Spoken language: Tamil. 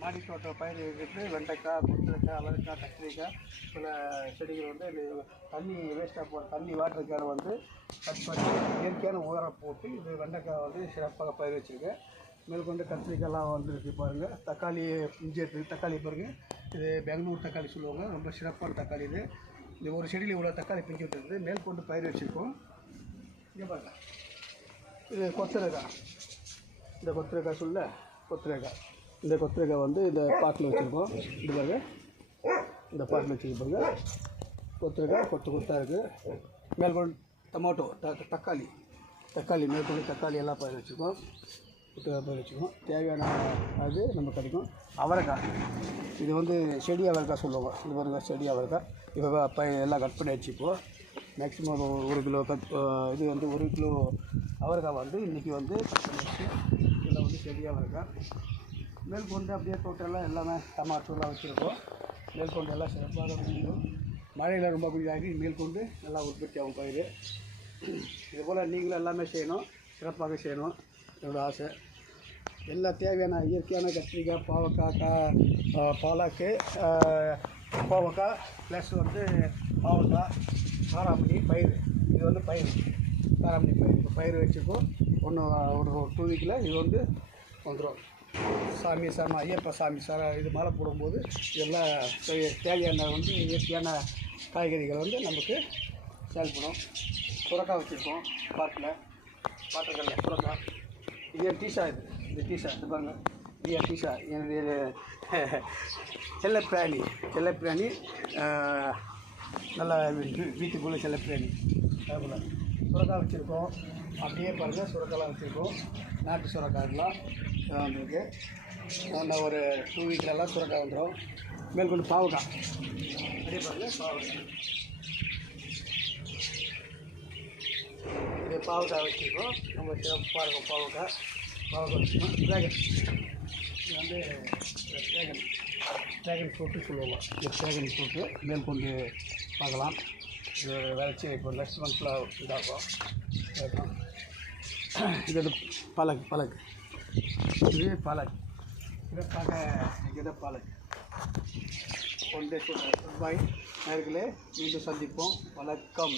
மாடி தோட்டம் பயிர் இருக்கிறது வெண்டைக்காய், கொத்தரைக்காய், அவரைக்காய், கத்திரிக்காய் சில செடிகள் வந்து தண்ணி வேஸ்ட்டாக போகிற தண்ணி வாட்டர் கேனை வந்து கட் பண்ணி இயற்கையான உரம் போட்டு இது வெண்டைக்காய் வந்து சிறப்பாக பயிர் வச்சுருக்கேன். மேற்கொண்டு கத்திரிக்காய்லாம் வந்துருக்கு பாருங்கள். தக்காளி இஞ்சி எடுத்து தக்காளி பாருங்கள். இது பெங்களூர் தக்காளி சொல்லுவாங்க. ரொம்ப சிறப்பான தக்காளி இது. இது ஒரு செடியில் இவ்வளோ தக்காளி பிஞ்சு விட்டுருக்குது. மேற்கொண்டு பயிர் வச்சுருக்கோம். இங்கே பாருங்கள், இது கொத்தரைக்காய். இந்த கொத்தரைக்காய் சொல்ல கொத்தரைக்காய். இந்த கொத்தரைக்காய் வந்து இந்த பாட்டில் வச்சுருக்கோம். இது பாருங்க, இந்த பாட்டில் வச்சுருப்பாங்க. கொத்தரைக்காய் கொத்தாக இருக்குது. மேற்கொண்டு டொமேட்டோ, தக்காளி மேற்கொண்டு தக்காளி எல்லாம் பயிர் வச்சுருக்கோம். கொத்தரைக்காய் பயிர் வச்சுருக்கோம். தேவையான அது நம்ம கிடைக்கும். அவரைக்காய், இது வந்து செடி அவரைக்காய் சொல்லுவாங்க. இது பாருங்க, செடி அவரைக்காய். இப்போ எல்லாம் கட் பண்ணி வச்சுப்போம். மேக்ஸிமம் ஒரு கிலோ இது வந்து 1 கிலோ அவரைக்காய் வந்து இன்றைக்கி வந்து கட் பண்ணி வச்சு இதில் வந்து செடி அவரைக்காய். மேற்கொண்டு அப்படியே தோட்டெல்லாம் எல்லாமே டமாட்டோலாம் வச்சுருக்கோம். மேற்கொண்டு எல்லாம் சிறப்பாக முடியும். மழையில் ரொம்ப குஞ்சாகி மேற்கொண்டு நல்லா உற்பத்தி ஆகும் பயிர். இதுபோல் நீங்களும் எல்லாமே செய்யணும், சிறப்பாக செய்யணும் என்னோடய ஆசை. எல்லா தேவையான இயற்கையான கத்திரிக்காய், பாவக்காய், பாலக்கு, கோவக்காய் ப்ளஸ் வந்து பாவக்காய், காராமணி பயிர். இது வந்து பயிர் காராமணி பயிர். இப்போ பயிர் வச்சுருக்கோம். ஒரு 2 வீக்கில் இது வந்து வந்துடும். சாமி ஐயப்ப சாமி இது மாலை போடும்போது இதெல்லாம் தேவையான வந்து இயற்கையான காய்கறிகள் வந்து நமக்கு செயல்படும். சுரக்காய் வச்சுருக்கோம் பாத்திரங்களில் சுரக்காய். இது டீஷா. இந்த டீஷா இது பாருங்க, இது டீஷா என்னுடைய செல்லப்பிராணி. நல்லா வீட்டுக்குள்ளே செல்லப்பிராணி. அதுபோல் சுரக்காய் வச்சுருக்கோம். அப்படியே பாருங்கள், சுரக்காயெலாம் வச்சுருக்கோம். நாட்டு சுரக்காயெல்லாம் வந்துருக்கு. இன்னும் ஒரு 2 வீக்கிலலாம் சுரக்காய் வந்துடும். மேற்கொண்டு பாவக்காய், அப்படியே பாருங்கள் பாவக்காய். இது பாவக்காய் வச்சுருக்கோம். ரொம்ப சிறப்பாக இருக்கும் பாவக்காய் வச்சுருக்கோம். ட்ராகன், இது வந்து ட்ராகன் ஃப்ரூட்டு சொல்லுவாங்க. இந்த ட்ராகன் ஃப்ரூட்டு மேற்கொண்டு பார்க்கலாம். இது விளைச்சி இப்போ நெக்ஸ்ட் மந்த்தில் இதாகும். இது வந்து பலக். இது பாலக். இதை பாலக் கொண்டு பாய் நேர்களே மீண்டும் சந்திப்போம். வணக்கம்.